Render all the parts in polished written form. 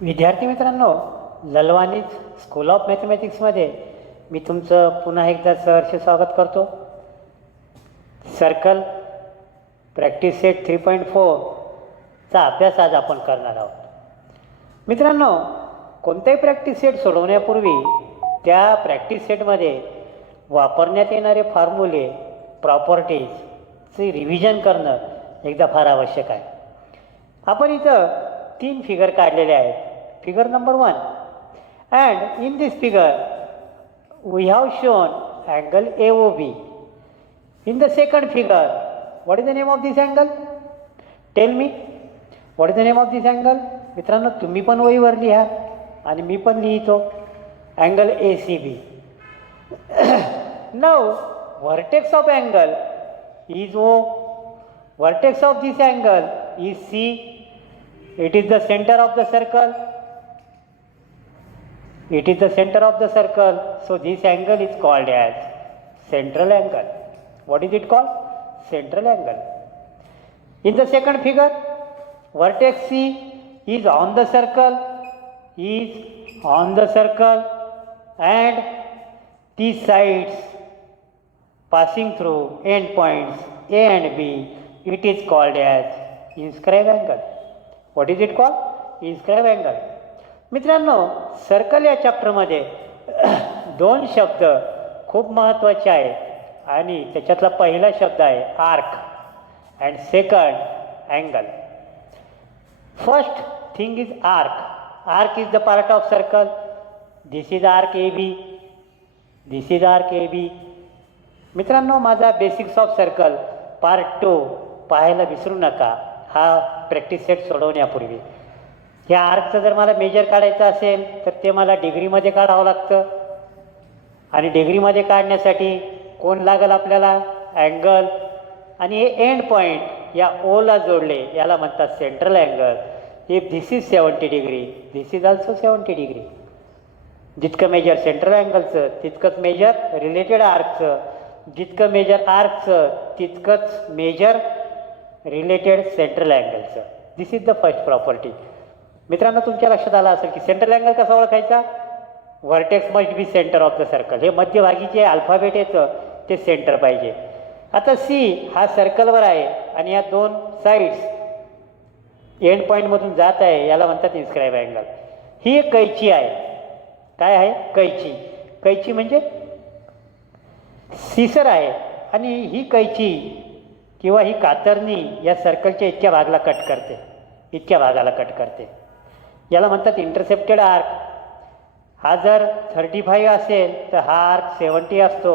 विद्यार्थी मित्रांनो, ललवानीज school of मॅथमॅटिक्समध्ये मी तुमचं पुन्हा एकदा सहर्ष स्वागत करतो. सर्कल प्रॅक्टिस सेट 3.4चा अभ्यास आज आपण करणार आहोत. मित्रांनो, कोणताही प्रॅक्टिस सेट सोडवण्यापूर्वी त्या प्रॅक्टिस सेटमध्ये वापरण्यात येणारे फॉर्म्युले, प्रॉपर्टीजचे रिव्हिजन करणं एकदा फार आवश्यक आहे. आपण इथं 3 फिगर काढलेले आहेत. Figure number 1, and in this figure we have shown angle AOB. In the second figure, what is the name of this angle? Tell me, what is the name of this angle? मित्रांनो, तुम्ही पण वहीवर लिहा आणि मी पण लिहितो. angle ACB. Now vertex of angle is O. Vertex of this angle is C. It is the center of the circle. It is the center of the circle. So this angle is called as central angle. What is it called? Central angle. In the second figure, vertex C is on the circle. Is on the circle, and these sides passing through endpoints A and B. It is called as inscribed angle. What is it called? inscribed angle. मित्रांनो, circle या चॅप्टरमध्ये 2 शब्द खूप महत्त्वाचे आहेत आणि त्याच्यातला पहिला शब्द आहे arc and second angle. First thing is arc. Arc is the part of circle. This is arc A B. This is arc A B. मित्रांनो, माझा बेसिक्स ऑफ सर्कल पार्ट 2 पाहायला विसरू नका हा प्रॅक्टिस सेट सोडवण्यापूर्वी. ह्या आर्कचं जर मला मेजर काढायचं असेल तर ते मला डिग्रीमध्ये काढावं लागतं आणि डिग्रीमध्ये काढण्यासाठी कोण लागेल आपल्याला? अँगल. आणि हे एंड पॉईंट या ओला जोडले याला म्हणतात central angle. If this is 70 degree, this is also 70 degree. जितकं मेजर सेंट्रल अँगलचं तितकंच मेजर रिलेटेड आर्कचं. जितकं मेजर आर्कचं तितकंच मेजर रिलेटेड सेंट्रल अँगलचं. This is the first property. मित्रांनो, तुमच्या लक्षात आलं असेल की सेंट्रल अँगल कसा ओळखायचा? Vertex must be centre of the circle. हे मध्यभागी जे अल्फाबेट येतं ते सेंटर पाहिजे. आता सी हा सर्कलवर आहे आणि या 2 साईड्स एंड पॉईंटमधून जात आहे याला म्हणतात इन्स्क्राईब अँगल. ही एक कैची आहे. काय आहे? कैची. कैची म्हणजे सीसर आहे आणि ही कैची किंवा ही कातरणी या सर्कलच्या इतक्या भागाला कट करते. इतक्या भागाला कट करते. याला म्हणतात इंटरसेप्टेड आर्क. हा जर 35 असेल तर हा आर्क 70 असतो.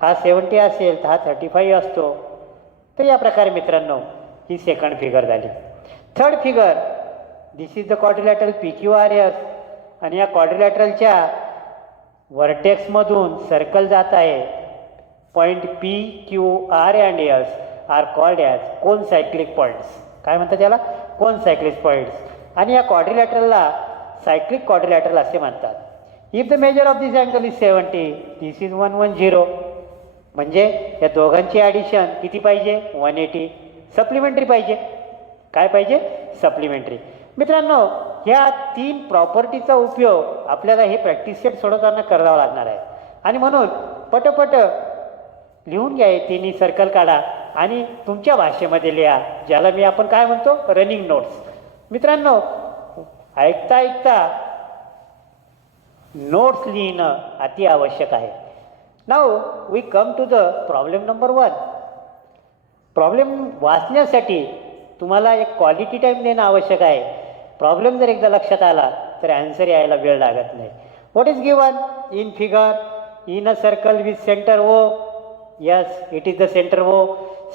हा 70 असेल तर हा 35 असतो. तर या प्रकारे मित्रांनो ही सेकंड फिगर झाली. Third figure, this is the quadrilateral PQRS आणि या क्वाड्रिलॅटरलच्या व्हर्टेक्समधून सर्कल जात आहे. Point PQR and S are called as concyclic points. काय म्हणतात याला? Concyclic points. आणि या क्वाड्रिलॅटरलला सायक्लिक क्वाड्रिलॅटरल असे म्हणतात. If the measure of this angle is 70, this is 110. म्हणजे या दोघांची ॲडिशन किती पाहिजे? 180. सप्लिमेंटरी पाहिजे. काय पाहिजे? सप्लिमेंटरी. मित्रांनो, ह्या 3 प्रॉपर्टीचा उपयोग आपल्याला हे प्रॅक्टिस सेट सोडवताना करावा लागणार आहे. आणि म्हणून पटपट लिहून घ्या. तिन्ही सर्कल काढा आणि तुमच्या भाषेमध्ये लिहा, ज्याला मी आपण काय म्हणतो? Running notes. मित्रांनो, ऐकता ऐकता नोट्स लिहिणं अति आवश्यक आहे. Now we come to the problem number 1. Problem वाचण्यासाठी तुम्हाला एक क्वालिटी टाईम देणं आवश्यक आहे. प्रॉब्लेम जर एकदा लक्षात आला तर ॲन्सर यायला वेळ लागत नाही. What is given in figure? In a circle with centre O. Yes, it is the centre O.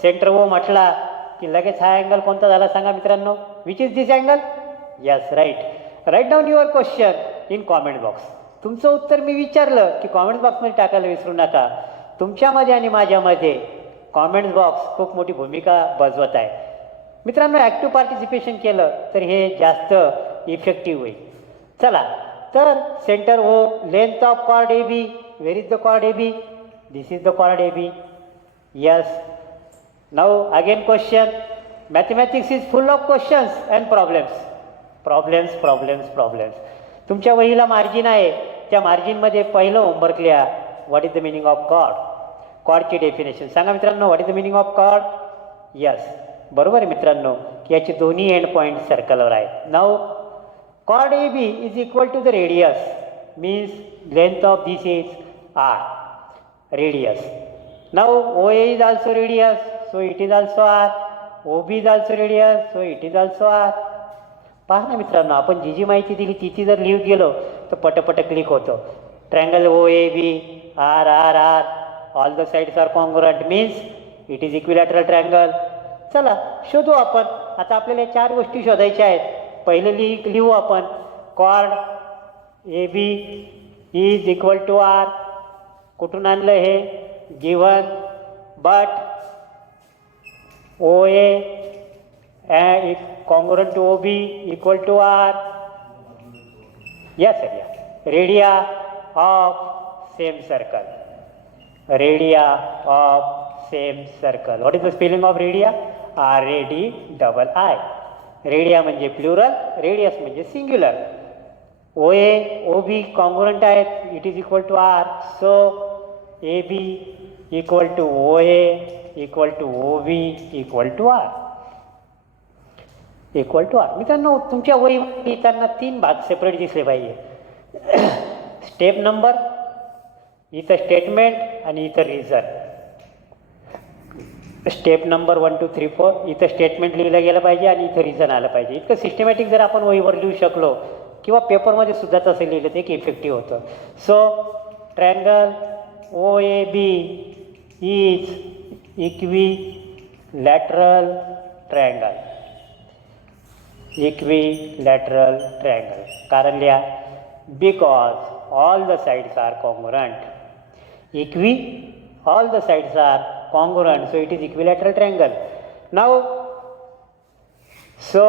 Centre O म्हटला की लगेच हा अँगल कोणता झाला सांगा मित्रांनो? Which is this angle? Yes, right. Write down your question in comment box. तुमचं उत्तर मी विचारलं की कॉमेंट्स बॉक्समध्ये टाकायला विसरू नका. तुमच्यामध्ये आणि माझ्यामध्ये कॉमेंट्स बॉक्स खूप मोठी भूमिका बजावत आहे. मित्रांनो, ॲक्टिव्ह पार्टिसिपेशन केलं तर हे जास्त इफेक्टिव्ह होईल. चला, तर centre O, length of chord AB. Where is the chord AB? This is the chord AB. Yes. Now again question. Mathematics is full of questions and problems. Problems. तुमच्या वहीला margin आहे, त्या मार्जिनमध्ये पहिलं होमवर्क लिहा. What is the meaning of chord? कॉर्डची definition सांगा मित्रांनो. What is the meaning of chord? Yes, बरोबर आहे मित्रांनो की याचे दोन्ही एंड पॉईंट सर्कलवर आहेत. Now chord A B is equal to the radius, means length of this is R, radius. Now O A is also radius, so it is also R. O B is also radius, so it is also R. पहा ना मित्रांनो, आपण जी जी माहिती दिली ती जर लिहित गेलो तर पटपट क्लिक होतो. Triangle O A B, R R R, all the sides are congruent, means it is equilateral triangle. चला शोधू आपण. आता आपल्याला 4 गोष्टी शोधायच्या आहेत. पहिलं लिहू आपण. Chord A B is equal to R. कुठून आणलं हे? Given. But O A congruent to O B equal to R. yes, radii of same circle. Radii of same circle. What is the spelling of radii? RADII. Radii म्हणजे plural, radius म्हणजे singular. O A O B congruent आहेत, it is equal to R. So A B equal to O A equal to O B equal to R. Equal to R. मित्रांनो तुमच्या वही लिहिताना 3 भाग separate दिसले पाहिजे. Step number, इथं statement आणि इथं रिझन. स्टेप नंबर 1 2 3 4 इथं स्टेटमेंट लिहिलं गेलं पाहिजे आणि इथं रिझन आलं पाहिजे. इतकं सिस्टमॅटिक जर आपण वहीवर लिहू शकलो किंवा पेपरमध्ये सुद्धा तसं लिहिलं ते एक इफेक्टिव्ह होतं. So triangle O A B is equilateral triangle. Equilateral triangle. कारण लिहा, because all the sides are congruent. all the sides are congruent, so it is equilateral triangle. Now, so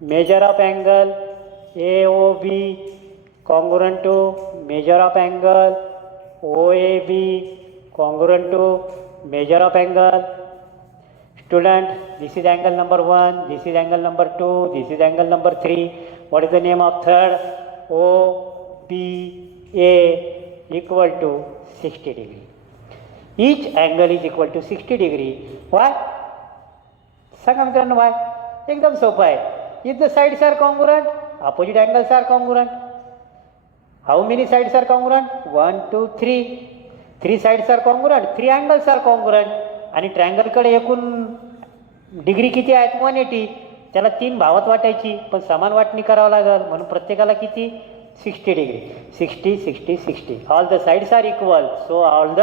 measure of angle AOB congruent to measure of angle OAB congruent to measure of angle. Student, this is angle number 1, this is angle number 2, this is angle number 3. What is the name of third? OBA equal to 60 degree. Each angle is equal to 60 degree. Why? सांगा मित्रांनो why? एकदम सोपं आहे. If the sides are congruent, opposite angles are congruent. How many sides are congruent? 1 2 3. 3 sides are congruent, 3 angles are congruent. आणि ट्रँगलकडे एकूण degree किती आहेत? 180. त्याला 3 भावात वाटायची, पण समान वाटणी करावं लागेल, म्हणून प्रत्येकाला किती? 60 degree. 60 60 60. All the sides are equal, so all the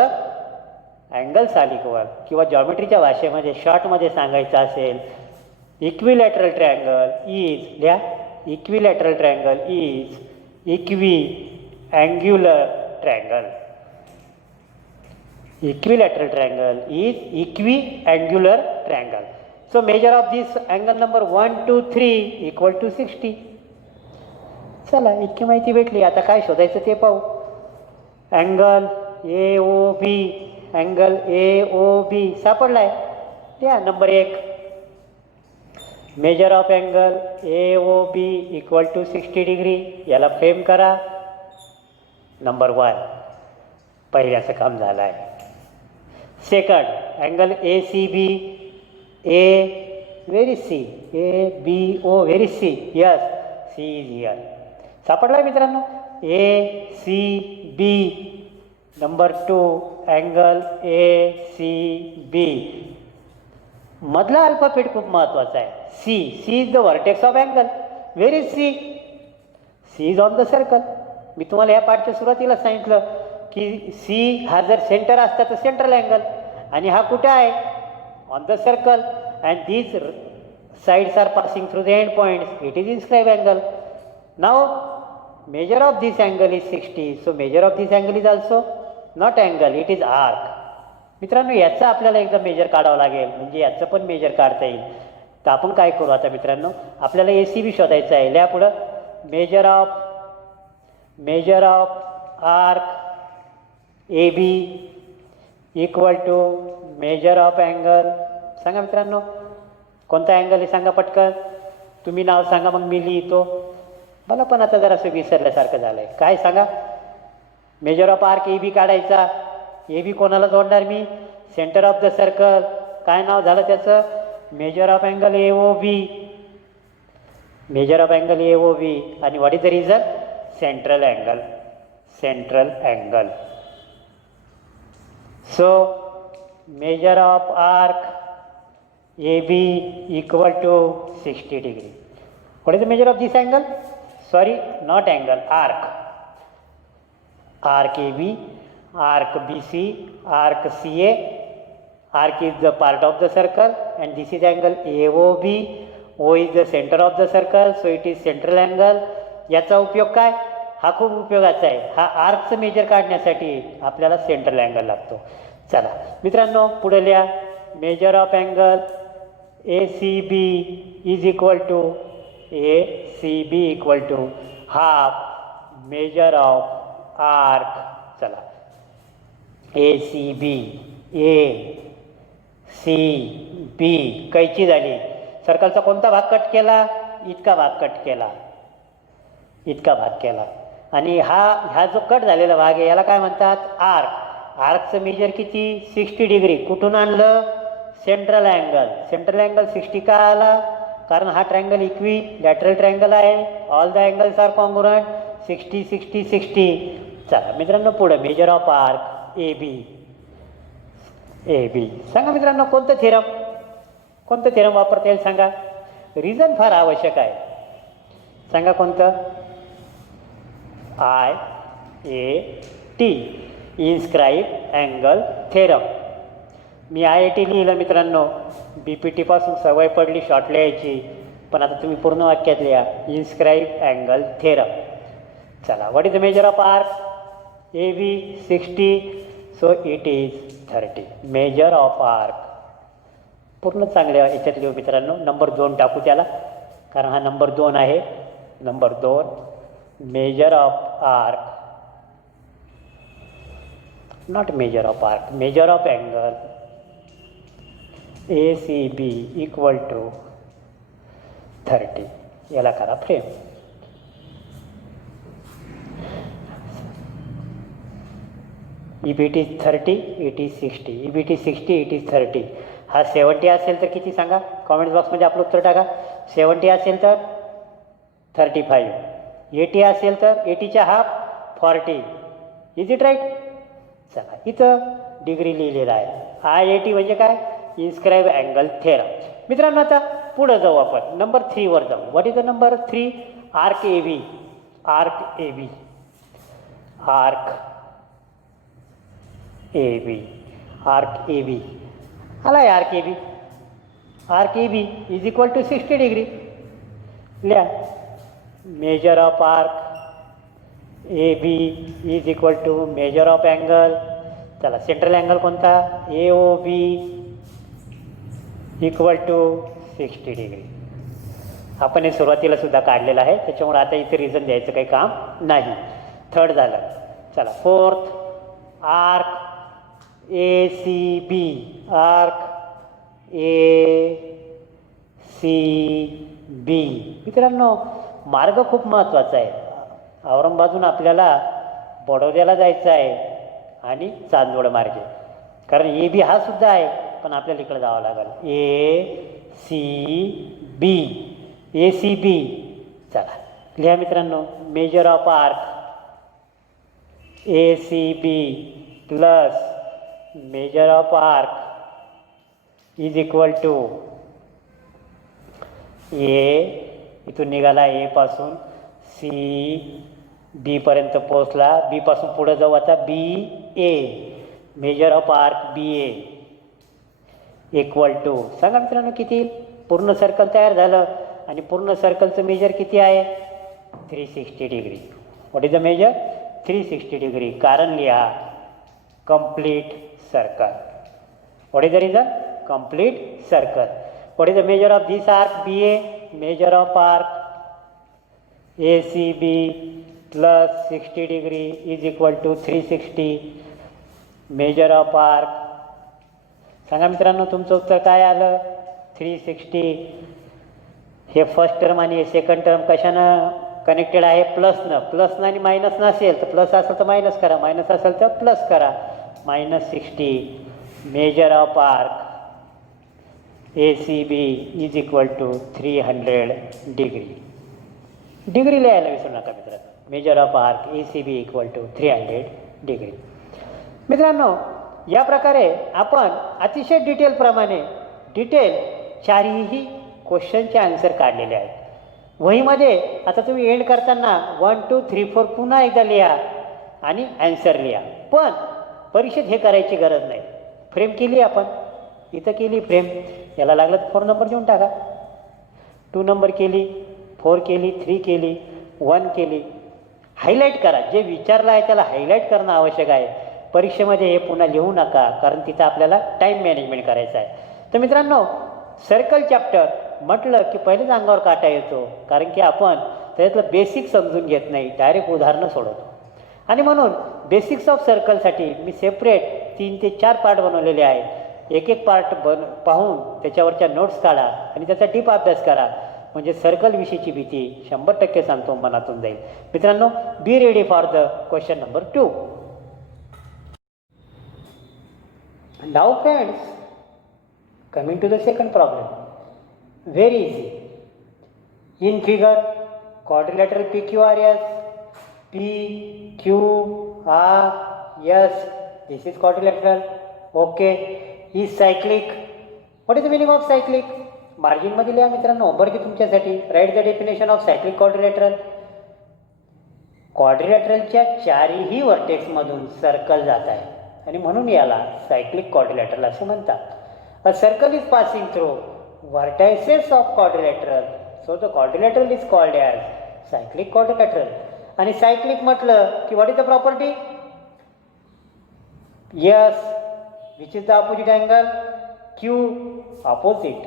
angles are equal. किंवा जॉमेट्रीच्या भाषेमध्ये शॉर्टमध्ये सांगायचं असेल, इक्विलॅटरल ट्रँगल इज, लिहा, equilateral triangle is equiangular triangle. Equilateral triangle is equi-angular triangle. So measure of this angle number 1 2 3 equal to 60. चला इतकी माहिती भेटली. आता काय शोधायचं ते पाहू. अँगल AOB, अँगल AOB सापडलाय. त्या number 1, measure of angle AOB equal to 60 degree. याला फ्रेम करा. नंबर 1, पहिल्याचं काम झालं आहे. Second, angle ACB, where is C? ABO, where is C? Yes, C is here. सापडला मित्रांनो. ACB. Number 2, angle ACB. मधला अल्फाबेट खूप महत्वाचा आहे. C is the vertex of angle. Where is C? C is on the circle. मी तुम्हाला या पाठच्या सुरुवातीला सांगितलं की C हा जर सेंटर असता तर सेंट्रल अँगल, आणि हा कुठे आहे? On the circle. And these sides are passing through the end points. It is inscribe angle. Now measure of this angle is 60. So measure of this angle is also not angle, it is arc. मित्रांनो याचं आपल्याला एकदा major काढावं लागेल, म्हणजे याचं पण major काढता येईल. तर आपण काय करू आता मित्रांनो, आपल्याला ACB शोधायचं आहे. लिहा पुढं, measure of arc AB equal to measure of angle. सांगा मित्रांनो कोणता अँगल आहे? सांगा पटकन. तुम्ही नाव सांगा, मग मी लिहितो. मला पण आता जरासं विसरल्यासारखं झालं आहे. काय सांगा? Measure of arc A B काढायचा. ए बी कोणाला जोडणार मी? Centre of the circle. काय नाव झालं त्याचं? Measure of angle A O B. Measure of angle A O B. आणि what is the reason? Central angle. Central angle. So measure of arc A B equal to 60 degree. What is the measure of this angle? Sorry, not angle, arc. Arc AB, arc BC, arc CA. Arc is the part of the circle and this is angle AOB. O is the center of the circle, so it is central angle. याचा उपयोग काय? हा खूप उपयोगाचा आहे. हा आर्कचं major काढण्यासाठी आपल्याला सेंट्रल अँगल लागतो. चला मित्रांनो, पुढे लिहा. Measure of angle ACB is equal to ACB equal to half measure of arc. चला, A C B, A C बी कैची झाली. सर्कलचा कोणता भाग कट केला? इतका भाग कट केला. इतका भाग केला. आणि हा जो कट झालेला भाग आहे याला काय म्हणतात? आर्क. आर्कचं मेजर किती? 60 डिग्री. कुठून आणलं? Central angle. सेंट्रल अँगल 60 का आला? कारण हा ट्रायंगल इक्वी लॅटरल ट्रायंगल आहे. All the angles are congruent. 60 60 60. चला मित्रांनो, पुढे measure of arc A B. A B सांगा मित्रांनो, कोणतं थेरम वापरता येईल सांगा? रिझन फार आवश्यक आहे. सांगा कोणतं? I A T, inscribe angle theorem. Me I A T लिहिलं मित्रांनो. बी पी टीपासून सवय पडली शॉर्ट लिहायची, पण आता तुम्ही पूर्ण वाक्यात लिहा. Inscribe angle theorem. चला, what is the measure of arc A B? 60, so it is 30. Measure of arc पूर्ण चांगल्या याच्यात लिहू मित्रांनो. नंबर 2 टाकू त्याला, कारण हा नंबर 2 आहे. Number 2, measure of arc, not measure of arc, measure of angle A C B equal to 30. याला करा frame. If it is 30, it is 60. If it is 60, it is 30. हा 70 असेल तर किती सांगा? कॉमेंट बॉक्समध्ये आपलं उत्तर टाका. 70 असेल तर 35. 80 असेल तर 80च्या हाफ 40. Is it right? चला, इथं डिग्री लिहिलेला आहे. आय 80 म्हणजे काय? Inscribe angle theorem. मित्रांनो, आता पुढं जाऊ आपण. नंबर 3 वर जाऊ. What is the number 3? Arc A B. Arc A B. Arc A B. Arc A B आला आहे. Arc A B. Arc A B is equal to 60 degree. लिहा. Measure of arc A B is equal to measure of angle. चला, central angle कोणता? A O B equal to 60 degree. आपण हे सुरुवातीला सुद्धा काढलेलं आहे, त्याच्यामुळे आता इथे रिझन द्यायचं काही काम नाही. 3rd झालं. चला, 4th arc A C B. Arc A C B. मित्रांनो, मार्ग खूप महत्त्वाचा आहे. औरंगाबादहून आपल्याला बडोद्याला जायचं आहे आणि चांदवड मार्गे, कारण ए बी हा सुद्धा आहे, पण आपल्याला इकडे जावं लागेल. A C B. A C B. चला, लिहा मित्रांनो. Measure of arc A C B plus measure of arc is equal to A. इथून निघाला ए पासून सी बी पर्यंत पोहोचला. बी पासून पुढे जाऊ आता. B A. Measure of arc B A equal to सांगा मित्रांनो किती? पूर्ण सर्कल तयार झालं आणि पूर्ण सर्कलचं मेजर किती आहे? 360 degree. What is the measure? 360 degree. कारण लिहा complete circle. What is the reason? Complete circle. What is the measure of this arc B A? Measure of arc A C B plus 60 degree is equal to 360. Measure of arc सांगा मित्रांनो तुमचं उत्तर काय आलं? 360. हे first term आणि हे second term कशानं connected आहे? प्लसनं. प्लसनं आणि मायनस नसेल तर प्लस असेल तर मायनस करा, मायनस असेल तर प्लस करा. -60 measure of arc ACB is equal to 300 degree. Degree लिहायला विसरू नका मित्रांनो. Measure of arc ACB equal to 300 degree. मित्रांनो, या प्रकारे आपण अतिशय डिटेल चारही क्वेश्चनचे आन्सर काढलेले आहेत. वहीमध्ये आता तुम्ही एंड करताना 1 2 3 4 पुन्हा एकदा लिहा आणि ॲन्सर लिहा. पण परीक्षेत हे करायची गरज नाही. फ्रेम केली आपण, इथं केली फ्रेम, याला लागलं तर 4 नंबर देऊन टाका. 2 नंबर केली, 4 केली, 3 केली, 1 केली. हायलाईट करा. जे विचारलं आहे त्याला हायलाईट करणं आवश्यक आहे. परीक्षेमध्ये हे पुन्हा लिहू नका, कारण तिथं आपल्याला टाईम मॅनेजमेंट करायचं आहे. तर मित्रांनो, सर्कल चॅप्टर म्हटलं की पहिलेच अंगावर काटा येतो, कारण की आपण त्याच्यातलं बेसिक समजून घेत नाही, डायरेक्ट उदाहरणं सोडवतो. आणि म्हणून बेसिक्स ऑफ सर्कलसाठी मी सेपरेट 3 ते 4 पार्ट बनवलेले आहेत. एक एक पार्ट पाहून त्याच्यावरच्या नोट्स काढा आणि त्याचा डीप अभ्यास करा, म्हणजे सर्कलविषयीची भीती 100% सांगतो मनातून जाईल. मित्रांनो, be ready for the question number 2. Now friends, coming to the second problem, very easy. In figure, quadrilateral PQRS, PQRS, this is quadrilateral, okay, is cyclic. What is the meaning of cyclic? Margin मध्ये लिहा मित्रांनो, homework आहे तुमच्यासाठी. Right the definition of cyclic quadrilateral. क्वाड्रिलॅटरलच्या चारही व्हर्टेक्समधून circle जात आहे आणि म्हणून याला सायक्लिक क्वाड्रिलॅटरल असं म्हणतात. A circle is passing through vertices of quadrilateral, so the quadrilateral is called as cyclic quadrilateral. आणि cyclic म्हटलं की what is the property? Yes, which is the opposite angle? Q, opposite.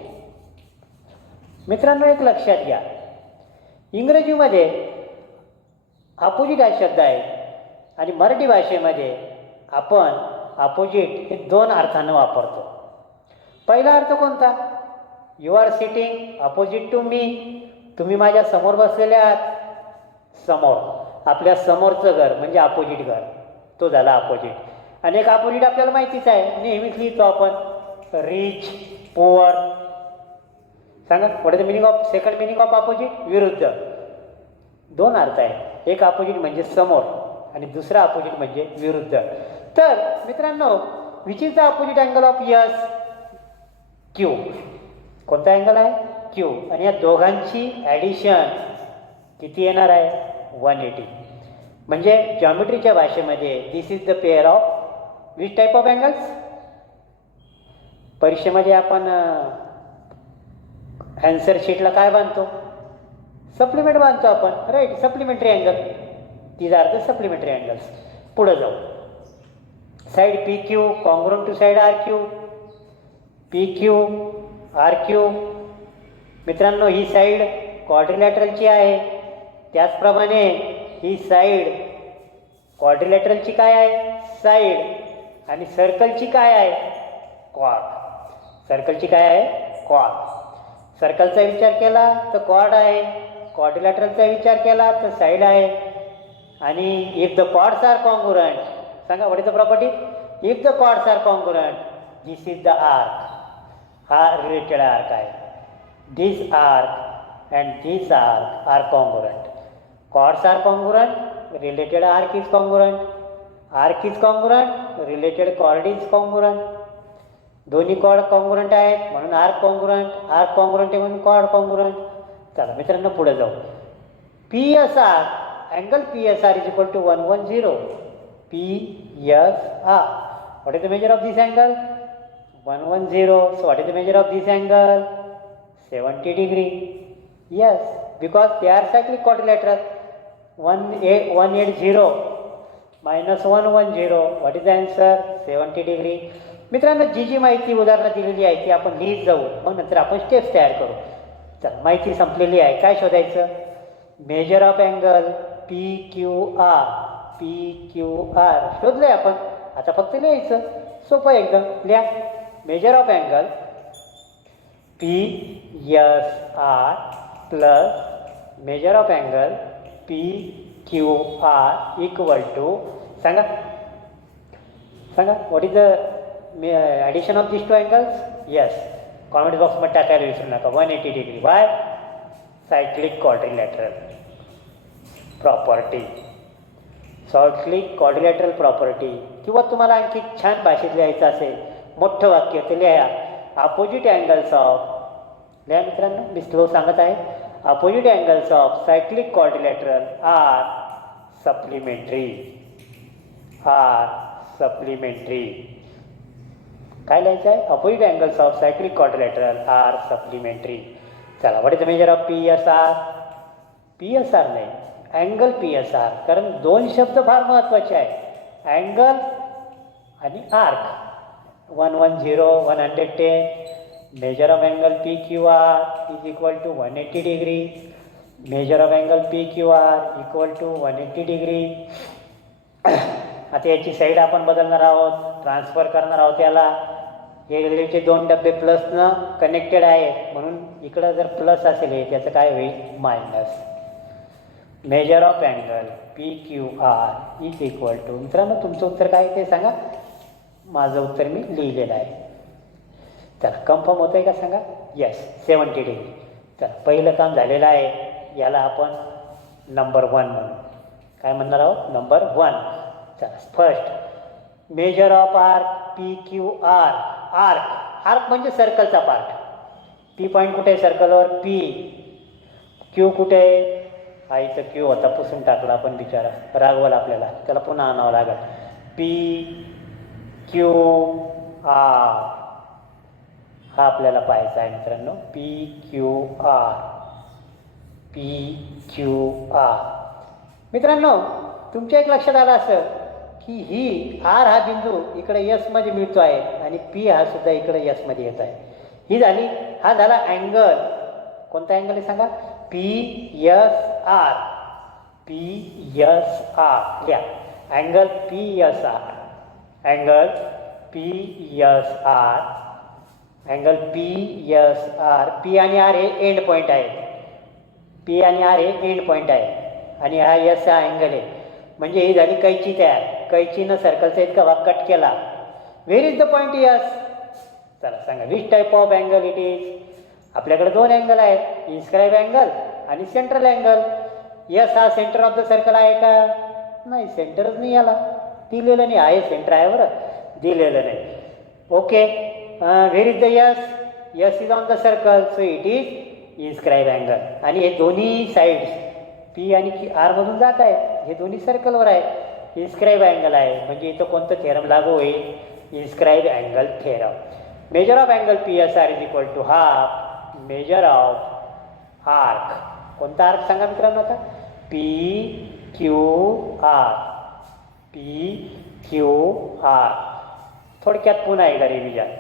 मित्रांनो, एक लक्षात घ्या, इंग्रजीमध्ये अपोजिट हा शब्द आहे आणि मराठी भाषेमध्ये आपण अपोजिट हे 2 अर्थानं वापरतो. पहिला अर्थ कोणता? You are sitting opposite to me. तुम्ही माझ्या समोर बसलेले आहात. समोर, आपल्या समोरचं घर म्हणजे अपोजिट घर, तो झाला अपोजिट. आणि एक अपोजिट आपल्याला माहितीच आहे, नेहमीच लिहितो आपण, रिच, पुअर. सांगा, what is the meaning of second meaning of opposite? विरुद्ध. 2 अर्थ आहे. एक अपोजिट म्हणजे समोर आणि दुसरा अपोजिट म्हणजे विरुद्ध. तर मित्रांनो, which is the opposite angle of yes? Q. कोणता अँगल आहे? क्यू. आणि या दोघांची ॲडिशन किती येणार आहे? 180. म्हणजे जॉमेट्रीच्या भाषेमध्ये this is the pair of which type of angles? परीक्षेमध्ये आपण ॲन्सर शीटला काय बांधतो? सप्लिमेंट बांधतो आपण, right. Supplementary angle, these are the supplementary angles. पुढे जाऊ. Side P Q congruent to side R Q. P Q R Q. मित्रांनो, ही साईड क्वाड्रिलॅटरलची आहे, त्याचप्रमाणे ही साईड क्वाड्रिलॅटरलची काय आहे? साईड. आणि सर्कलची काय आहे? क्वाड. सर्कलची काय आहे? क्वाड. सर्कलचा विचार केला तर क्वाड आहे, क्वाड्रिलॅटरलचा विचार केला तर साईड आहे. आणि if the quads are congruent, सांगा what is the property? If the quads are congruent, this is the arc. हा रिलेटेड आर्क आहे. This arc and this arc are congruent. Chords are congruent, related arc is congruent. Arc is congruent, related chord is congruent. दोन्ही cord congruent आहेत म्हणून arc congruent, arc congruent आहे म्हणून cord congruent. चला मित्रांनो, पुढे जाऊ. PSR, angle PSR is equal to 110. PSR. What is the measure of this angle? 110. So what is the measure of this angle? 70 degree. Yes, because they are cyclic quadrilateral. 180 minus 110. What is the answer? 70 degree. मित्रांनो, जी जी माहिती उदाहरणात दिलेली आहे ती आपण लिहित जाऊ, मग नंतर आपण स्टेप्स तयार करू. चल, माहिती संपलेली आहे. काय शोधायचं? Measure of angle PQR. PQR शोधलंय आपण. आता फक्त लिहायचं. सोपं एकदम. लिहा. Measure of angle PSR plus measure of angle P Q R equal to सांगा सांगा what is the addition of this two angles. Yes, comment बॉक्समध्ये टाकायला विसरू नका. 180 degree. Why? Cyclic quadrilateral property. Cyclic quadrilateral property. किंवा तुम्हाला आणखी छान भाषेत लिहायचं असेल मोठं वाक्य ते लिहा. अपोजिट अँगल्स ऑफ, लिहा मित्रांनो, मी स्लो सांगत आहे. Opposite angles of cyclic quadrilateral are supplementary. Are supplementary. काय लिहायचं आहे? Opposite angles of cyclic quadrilateral are supplementary. चला, what is the measure of P S R? P S R नाही, angle P S R. कारण दोन शब्द फार महत्त्वाचे आहे, अँगल आणि arc. 110, 110. Measure of angle P Q R is equal to 180 degree. Measure of angle P Q R equal to 180 degree. आता याची साईड आपण बदलणार आहोत, ट्रान्सफर करणार आहोत याला. हे रेल्वेचे दोन डबे प्लसनं कनेक्टेड आहेत म्हणून इकडं जर प्लस असेल हे त्याचं काय होईल? Minus. Measure of angle P Q R is equal to, मित्रांनो तुमचं उत्तर काय ते सांगा. माझं उत्तर मी लिहिलेलं आहे. चला, कन्फर्म होतं आहे का सांगा. Yes, 70 degree. चला, पहिलं काम झालेलं आहे. याला आपण नंबर 1 म्हणू. काय म्हणणार आहोत? नंबर 1. चला, first measure of arc P Q R. Arc, arc म्हणजे सर्कलचा पार्ट. पी पॉईंट कुठे आहे सर्कलवर? पी. क्यू कुठे आहे? हा इथं क्यू होता, पुसून टाकला आपण, बिचारा रागवल आपल्याला, त्याला पुन्हा आणावं लागेल. पी क्यू आर हा आपल्याला पाहायचा आहे मित्रांनो. P Q R. P Q R. मित्रांनो तुमच्या एक लक्षात आलं असं की ही आर हा बिंदू इकडे यसमध्ये मिळतो आहे आणि पी हा सुद्धा इकडे यसमध्ये येत आहे. ही झाली, हा झाला अँगल. कोणता अँगल आहे सांगा? P S R. P S R लिहा. Angle P S R. Angle P S R. Angle P S R. P आणि आर हे एंड पॉईंट आहे. पी आणि आर हे एंड पॉईंट आहे आणि हा एस हा अँगल आहे. म्हणजे ही झाली कैची तयार. कैचीनं सर्कलचा इतका भाग कट केला. Where is the point S? चला सांगा, which type of angle it is? आपल्याकडे दोन अँगल आहेत, इन्स्क्राईब अँगल आणि सेंट्रल अँगल. एस हा सेंटर ऑफ द सर्कल आहे का? नाही, सेंटरच नाही याला दिलेलं नाही. आहे सेंटर आहे बरं, दिलेलं नाही. Okay, where is the yes? Yes is on the circle, so it is inscribe angle. आणि हे दोन्ही साईड्स पी आणि आर मधून जात आहेत, हे दोन्ही सर्कलवर आहे. इन्स्क्राईब अँगल आहे म्हणजे इथं कोणतं थेरम लागू होईल? Inscribe angle theorem. Measure of angle P S R is equal to half measure of arc. कोणता आर्क सांगा मित्रांनो आता? P Q R. P Q R. थोडक्यात पुन्हा एकदा revision.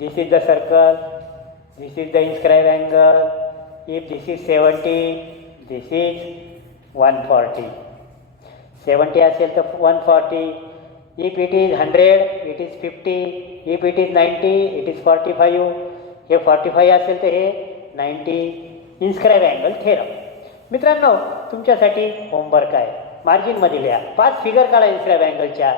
This is the circle, this is the inscribe angle. If this is 70, this is 140. 70 असेल तर 140. If it is 100, it is 50. If it is 90, it is 45. हे 45 असेल तर हे 90. Inscribe angle theorem. मित्रांनो तुमच्यासाठी होमवर्क आहे, मार्जिनमध्ये लिहा. 5 फिगर काढा इन्स्क्राईब अँगलच्या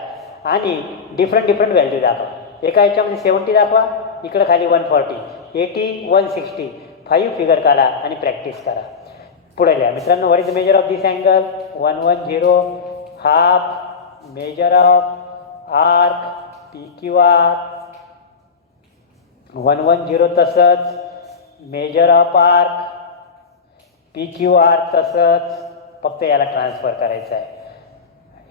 आणि डिफरंट व्हॅल्यू दाखवा. एका याच्यामध्ये 70 दाखवा, इकडं खाली 140, 80, 160. 5 फिगर काढा आणि प्रॅक्टिस करा. पुढे लिहा मित्रांनो. What is the measure of this angle? 110. Half measure of arc P Q R. 110 तसंच. Measure of arc P Q R तसंच. फक्त याला ट्रान्सफर करायचं आहे.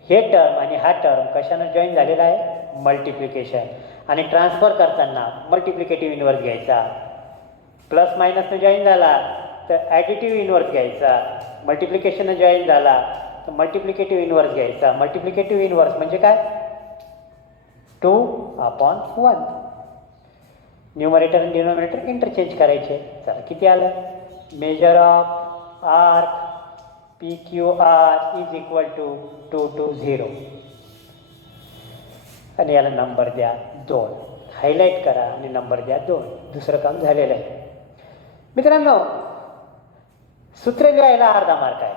हे टर्म आणि हा टर्म कशानं जॉईन झालेला आहे? मल्टिप्लिकेशन. आणि ट्रान्सफर करताना मल्टिप्लिकेटिव्ह इनवर्स घ्यायचा. प्लस मायनसनं जॉईन झाला तर ॲडिटिव्ह इनवर्स घ्यायचा. मल्टिप्लिकेशननं जॉईन झाला तर मल्टिप्लिकेटिव्ह इनवर्स घ्यायचा. मल्टिप्लिकेटिव्ह इनवर्स म्हणजे काय? 2/1. न्यूमरेटर आणि डिनोमिनेटर इंटरचेंज करायचे. चला किती आलं? Measure of arc P Q R is equal to 220. आणि याला नंबर द्या 2. हायलाईट करा आणि नंबर द्या 2. दुसरं काम झालेलं आहे. मित्रांनो सूत्र लिहायला अर्धा मार्क आहे.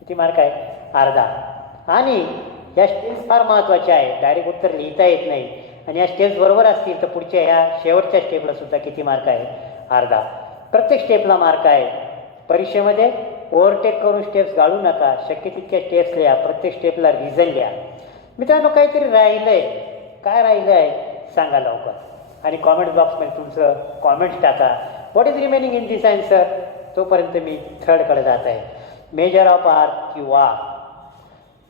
किती मार्क आहे? अर्धा. आणि या स्टेप्स फार महत्त्वाच्या आहे. डायरेक्ट उत्तर लिहिता येत नाही. आणि या स्टेप्स बरोबर असतील तर पुढच्या ह्या शेवटच्या स्टेपला सुद्धा किती मार्क आहे? अर्धा. प्रत्येक स्टेपला मार्क आहे. परीक्षेमध्ये ओव्हरटेक करून स्टेप्स गाळू नका. शक्य तितक्या स्टेप्स लिहा. प्रत्येक स्टेपला रिझन लिहा. मित्रांनो, काहीतरी राहिलं आहे. काय राहिलं आहे सांगा लवकर. आणि कॉमेंट बॉक्समध्ये तुमचं कॉमेंट्स टाका. What is remaining in this answer. तोपर्यंत मी थर्डकडे जात आहे. Measure of arc Q R.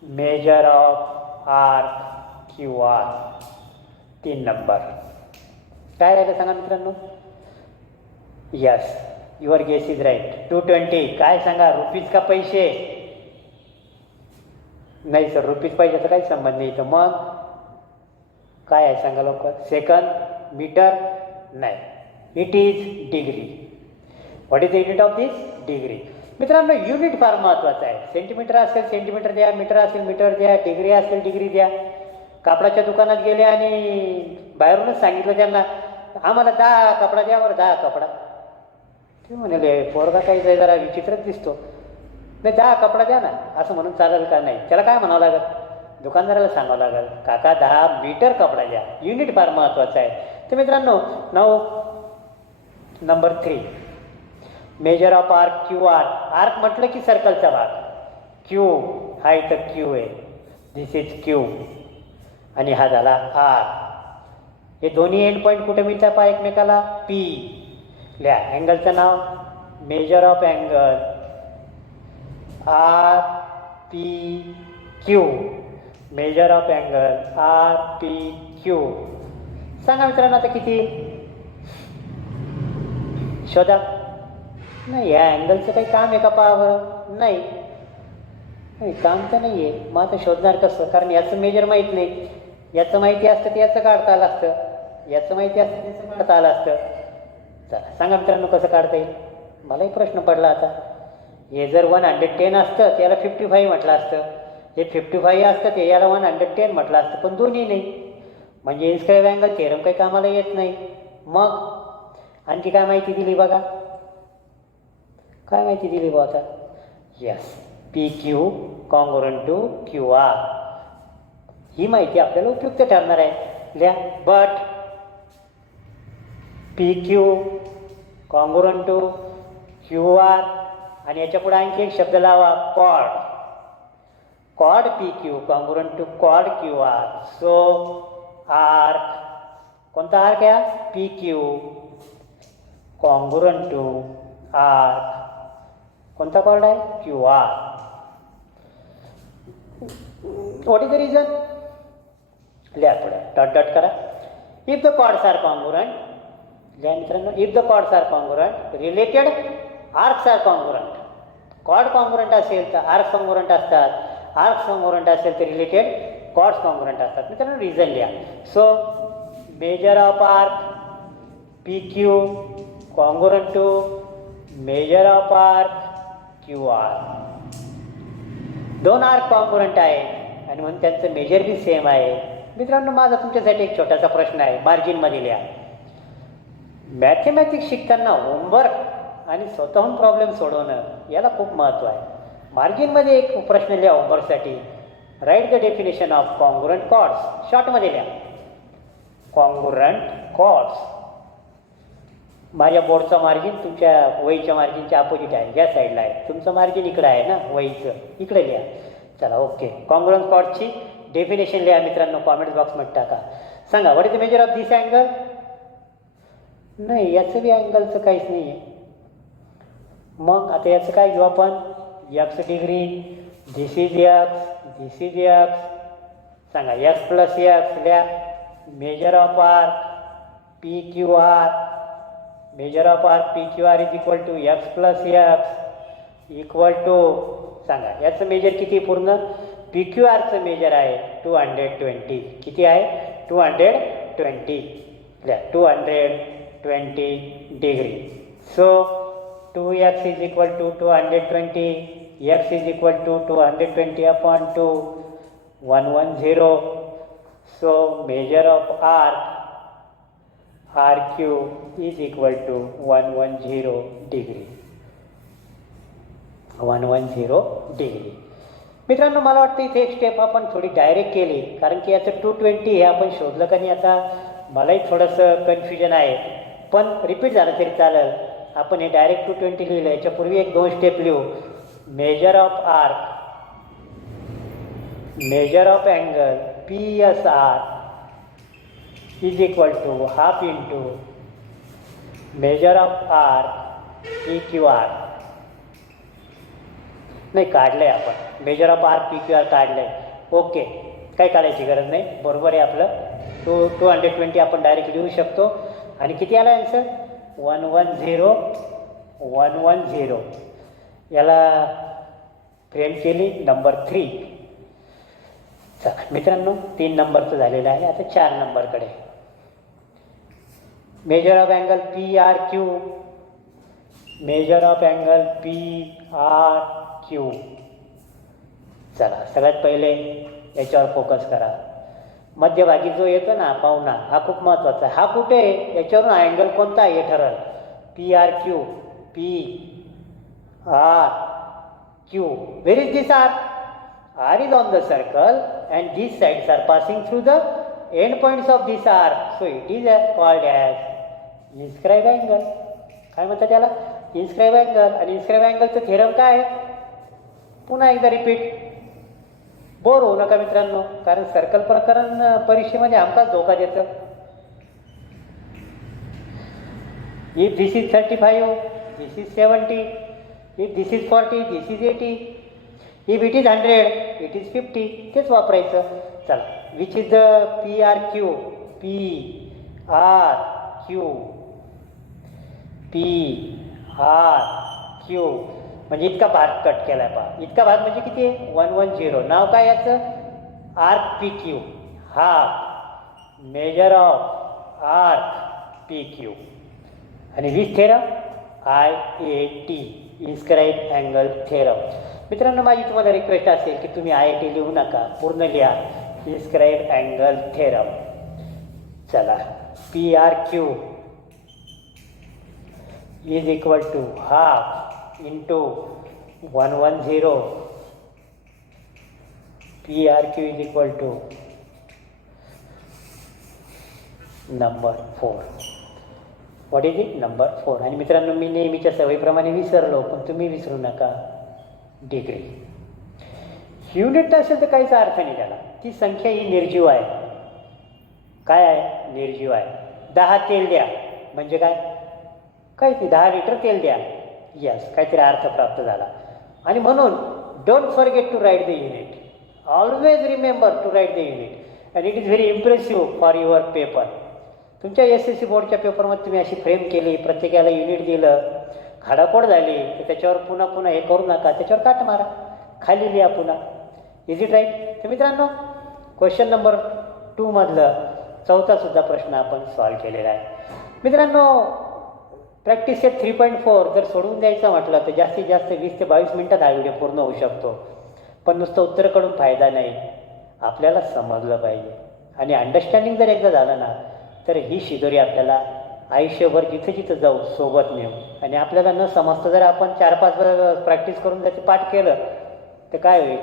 Measure of arc Q R 3 number. काय राहिलं सांगा मित्रांनो. Yes, your guess is right. 220. काय सांगा, रुपीज का पैसे? नाही सर, रुपीज पैशाचा काही संबंध नाही. तर मग काय आहे सांगा लवकर. Second, metre? नाही, it is degree. What is the unit of this? Degree. मित्रांनो, युनिट फार महत्त्वाचं आहे. सेंटीमीटर असेल सेंटीमीटर द्या, मीटर असेल मीटर द्या, डिग्री असेल डिग्री द्या. कापडाच्या दुकानात गेले आणि बाहेरूनच सांगितलं त्यांना, आम्हाला 10 कपडा द्या बरं, 10 कपडा. ते म्हणाले, पोरगा काही जरा विचित्रच दिसतो. नाही, 10 कपडा द्या ना, असं म्हणून चालेल का? नाही, त्याला काय म्हणावं लागेल? दुकानदाराला सांगावं लागेल, काका 10 मीटर कपडा द्या. युनिट फार महत्त्वाचं आहे. तर मित्रांनो, नाव number 3, measure of arc Q R. Arc म्हटलं की सर्कलचा भाग. क्यू हा इथं क्यू आहे. This is Q. आणि हा झाला आर. हे दोन्ही एंड पॉईंट कुठे मिळतात पहा एकमेकाला? पी. लिहा अँगलचं नाव. Measure of angle R P Q. Measure of angle R P Q. सांगा मित्रांनो आता किती? शोधा. नाही, या अँगलचं काही काम आहे का पाहावं? नाही, काम तर नाही आहे. मग आता शोधणार कसं? कारण याचं मेजर माहीत नाही. याचं माहिती असतं तर याचं काढता आलं असतं. याचं माहिती असतं त्याचं काढता आलं असतं. चला सांगा मित्रांनो कसं काढता येईल. मलाही प्रश्न पडला आता. हे जर 110 असतं त्याला 55 म्हटलं असतं. हे 55 असतं ते याला 110 म्हटलं असतं. पण दोन्ही नाही, म्हणजे इन्स्क्राईब अँगल थेरम काही कामाला येत नाही. मग आणखी काय माहिती दिली बघा. काय माहिती दिली बघा आता. Yes, P Q congruent to Q R. ही माहिती आपल्याला उपयुक्त ठरणार आहे. लिहा, but P Q congruent to Q R. आणि याच्या पुढे आणखी एक शब्द लावा, cod. Cod P Q congruent to cod Q R. So arc, कोणता आर्क आहे? P Q congruent to arc. कोणता कॉर्ड आहे? Q R. What is the reason? लिहा पुढे, डॉट डॉट करा. If the chords are congruent. लिहा मित्रांनो, if the chords are congruent, related arcs are congruent. Chord congruent असेल तर आर्क कॉन्ग्रुएंट असतात. आर्क कॉन्ग्रुएंट असेल तर रिलेटेड कॉर्ड्स कॉन्ग्रुएंट असतात. मित्रांनो, रिझन लिहा. So measure of arc P Q congruent to measure of arc Q R. 2 arc congruent आहे आणि म्हणून त्यांचं मेजर बी सेम आहे. मित्रांनो, माझा तुमच्यासाठी एक छोटासा प्रश्न आहे, मार्जिनमध्ये लिहा. मॅथमॅटिक्स शिकताना होमवर्क आणि स्वतःहून प्रॉब्लेम सोडवणं याला खूप महत्त्व आहे. मार्जिनमध्ये एक प्रश्न लिहा होमवर्कसाठी. Write the definition of congruent chords. शॉर्टमध्ये लिहा, कॉन्ग्रुएंट कॉर्ड्स. माझ्या बोर्डचा मार्जिन तुमच्या वहीच्या मार्जिनच्या अपोजिट आहे, या साईडला आहे. तुमचं मार्जिन इकडं आहे ना, वहीचं, इकडे लिहा. चला, ओके. कॉन्ग्रुएंट कॉर्डची डेफिनेशन लिहा मित्रांनो, कॉमेंट बॉक्समध्ये टाका. सांगा, what is the measure of this angle? नाही, याचं बी अँगलचं काहीच नाही आहे. मग आता याचं काय घेऊ आपण? X degree. This is x, this is x. सांगा, एक्स प्लस एक्स. लिहा, measure of arc P Q R. Measure of arc P Q R is equal to x plus x equal to. सांगा, याचं major किती पूर्ण? P Q आरचं major आहे 220. किती आहे? 220. लिहा, 220 degree. So 2x is equal to 220. x is equal to 220 upon 2, 110. So measure of arc RQ is equal to 110 degree. 110 मित्रांनो, मला वाटतं इथे एक स्टेप आपण थोडी डायरेक्ट केली, कारण की आता 220 हे आपण शोधलं का नाही. आता मलाही थोडंसं कन्फ्युजन आहे, पण रिपीट झालं तरी चालेल. आपण हे डायरेक्ट 220 लिहिलं. याच्यापूर्वी एक 2 स्टेप लिहू. Measure of arc, measure of angle PSR is equal to half into measure of arc PQR. नाही, काढलंय आपण मेजर ऑफ आर्क PQR काढलंय. ओके, काही काढायची गरज नाही, बरोबर आहे आपलं. 220 आपण डायरेक्ट लिहू शकतो. आणि किती आला आन्सर? 110. याला फ्रेम केली नंबर 3. चला मित्रांनो, 3 नंबरचं झालेलं आहे. आता 4 नंबरकडे. Measure of angle PRQ, measure of angle PRQ. चला सगळ्यात पहिले याच्यावर फोकस करा. मध्यभागी जो येतो ना पाहुणा, हा खूप महत्त्वाचा आहे. हा कुठे आहे? याच्यावरून अँगल कोणता आहे हे ठरल. PRQ, PRQ. Where is this R? R is on the circle and these sides are passing through the end points of this R. So it is called as inscribed angle. काय म्हणतात त्याला? इन्स्क्राइब angle. आणि इन्स्क्राइब अँगलचं theorem काय आहे? पुन्हा एकदा repeat. Bore होऊ नका मित्रांनो, कारण सर्कल प्रकरण परीक्षेमध्ये हमखास धोका देतं. If this is 35, this is 70, if this is 40, this is 80, if it is 100, it is 50. तेच वापरायचं. चला, which is the PRQ, PRQ, PRQ. म्हणजे इतका भाग कट केलाय पहा. इतका भाग म्हणजे किती आहे? 110. नाव काय याचं? Arc PQ. Half measure of arc PQ. आणि which theorem? IAT, inscribe angle theorem. मित्रांनो, माझी तुम्हाला रिक्वेस्ट असेल की तुम्ही IAT लिहू नका, पूर्ण लिहा इन्स्क्राइब अँगल थेरम. चला, PRQ is equal to half into 110. PRQ is equal to number 4. What is it? Number 4. आणि मित्रांनो, मी नेहमीच्या सवयीप्रमाणे विसरलो, पण तुम्ही विसरू नका, डिग्री. युनिट असेल तर काहीच अर्थ नाही त्याला. ती संख्या ही निर्जीव आहे. काय आहे? निर्जीव आहे. 10 तेल द्या म्हणजे काय? काहीच नाही. 10 लिटर तेल द्या. यस, काहीतरी अर्थ प्राप्त झाला. आणि म्हणून don't forget to write the unit. Always remember to write the unit and it is very impressive for your paper. तुमच्या SSC बोर्डच्या पेपरमध्ये तुम्ही अशी फ्रेम केली, प्रत्येकाला युनिट दिलं, खाडाखोड झाली, तर त्याच्यावर पुन्हा पुन्हा हे करू नका, त्याच्यावर काट मारा, खाली लिहा पुन्हा. Is it right? तर मित्रांनो, क्वेश्चन नंबर 2 मधलं 4था सुद्धा प्रश्न आपण सॉल्व केलेला आहे. मित्रांनो, प्रॅक्टिस सेट 3.4 जर सोडवून द्यायचं म्हटलं तर जास्तीत जास्त 20 ते 22 मिनटात हा व्हिडिओ पूर्ण होऊ शकतो. पण नुसतं उत्तर काढून फायदा नाही, आपल्याला समजलं पाहिजे. आणि अंडरस्टँडिंग जर एकदा झालं ना, तर ही शिदोरी आपल्याला आयुष्यभर जिथं जिथं जाऊ सोबत नेऊ. आणि आपल्याला न समजतं जर आपण 4-5 प्रॅक्टिस करून त्याचे पाठ केलं तर काय होईल?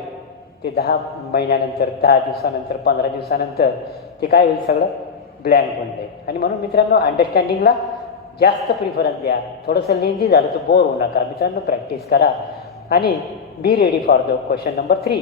ते 10 महिन्यानंतर, 10 दिवसानंतर, 15 दिवसानंतर ते काय होईल? सगळं ब्लँक होऊन जाईल. आणि म्हणून मित्रांनो, अंडरस्टँडिंगला जास्त प्रिफरन्स द्या. थोडंसं लेंदी झालं तर बोर होऊ नका मित्रांनो, प्रॅक्टिस करा आणि be ready for the question number 3.